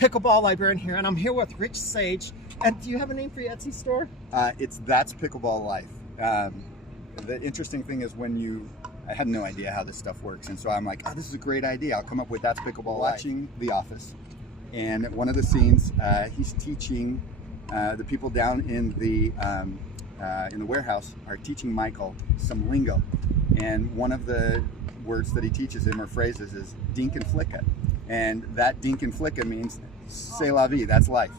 Pickleball Librarian here, and I'm here with Rich Sage. And do you have a name for your Etsy store? That's Pickleball Life. The interesting thing is I had no idea how this stuff works, and so I'm like, oh, this is a great idea. I'll come up with That's Pickleball Life. Watching The Office, and one of the scenes, he's teaching the people down in the warehouse are teaching Michael some lingo, and one of the words that he teaches him or phrases is dink and flicka, and that dink and flicka means c'est la vie, that's life.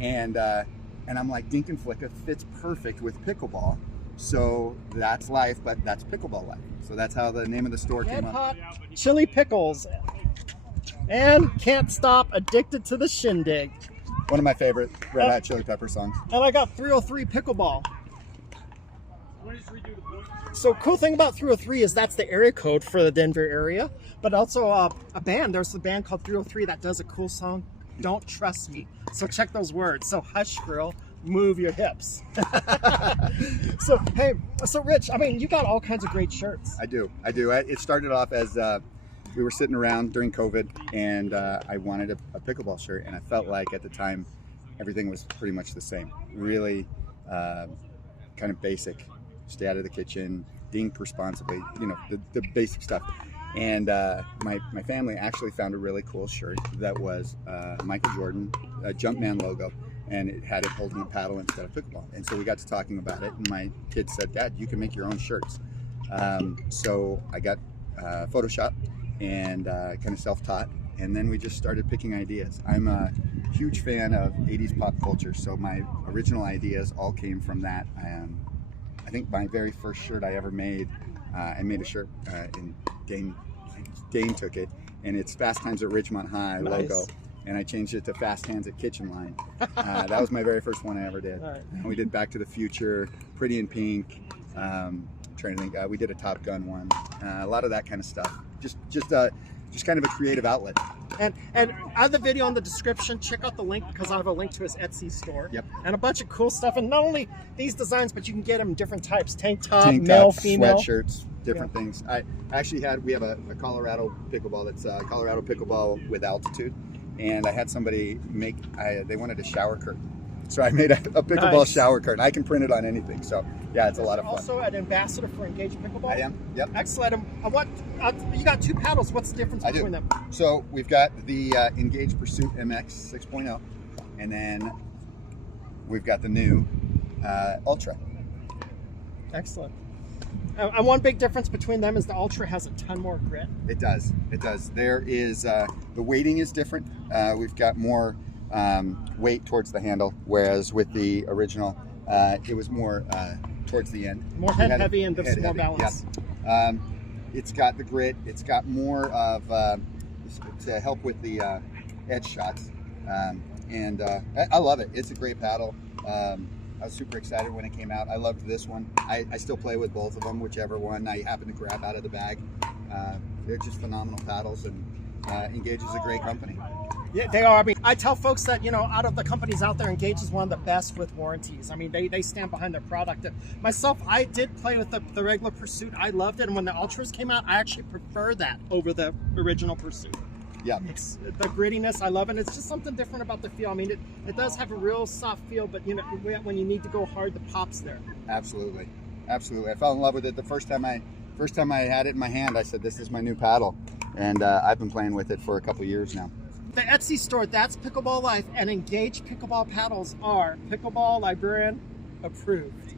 And I'm like, dink and flicka fits perfect with pickleball, so that's life, but that's Pickleball Life. So that's how the name of the store came up. Hot chili pickles and Can't Stop, Addicted to the Shindig. One of my favorite Red Hot Chili Pepper songs. And I got 303 Pickleball. So cool thing about 303 is that's the area code for the Denver area, but also a band. There's a band called 303 that does a cool song, Don't Trust Me. So check those words. So hush, girl, move your hips. So Rich, I mean, you got all kinds of great shirts. I do. It started off as we were sitting around during COVID, and I wanted a pickleball shirt, and I felt like at the time everything was pretty much the same. Really kind of basic. Stay out of the kitchen, dink responsibly, the basic stuff. And my family actually found a really cool shirt that was Michael Jordan, a Jumpman logo, and it had it holding a paddle instead of pickleball. And so we got to talking about it, and my kids said, Dad, you can make your own shirts. So I got Photoshop and kind of self-taught, and then we just started picking ideas. I'm a huge fan of 80s pop culture, so my original ideas all came from that. I think my very first shirt I ever made, I made a shirt, and Dane took it, and it's Fast Times at Ridgemont High logo, and I changed it to Fast Hands at Kitchen Line. That was my very first one I ever did. Right. And we did Back to the Future, Pretty in Pink, trying to think, we did a Top Gun one, a lot of that kind of stuff. Just kind of a creative outlet. And I have the video in the description. Check out the link because I have a link to his Etsy store. Yep. And a bunch of cool stuff. And not only these designs, but you can get them in different types: tank top, male, female, sweatshirts, different things. We have a Colorado pickleball that's Colorado pickleball with altitude, and I had somebody they wanted a shower curtain. So I made a pickleball shower curtain. I can print it on anything. So yeah, it's a lot of fun. Also an ambassador for Engage Pickleball? I am, yep. Excellent. You got two paddles. What's the difference between them? So we've got the Engage Pursuit MX 6.0, and then we've got the new Ultra. Excellent. And one big difference between them is the Ultra has a ton more grit. It does. There is, the weighting is different. We've got more weight towards the handle, whereas with the original it was more towards the end, more heavy and there's more balance. Yeah. It's got the grit, it's got more of to help with the edge shots, and I love it. It's a great paddle. I was super excited when it came out. I loved this one. I still play with both of them, whichever one I happen to grab out of the bag. They're just phenomenal paddles, and Engage is a great company. Yeah, they are. I mean, I tell folks that, out of the companies out there, Engage is one of the best with warranties. I mean, they stand behind their product. And myself, I did play with the regular Pursuit. I loved it. And when the Ultras came out, I actually prefer that over the original Pursuit. Yeah. It's the grittiness, I love it. It's just something different about the feel. I mean, it does have a real soft feel, but when you need to go hard, the pop's there. Absolutely. I fell in love with it the first time I had it in my hand. I said, this is my new paddle. And I've been playing with it for a couple years now. The Etsy store, that's Pickleball Life, and Engage Pickleball paddles are Pickleball Librarian approved.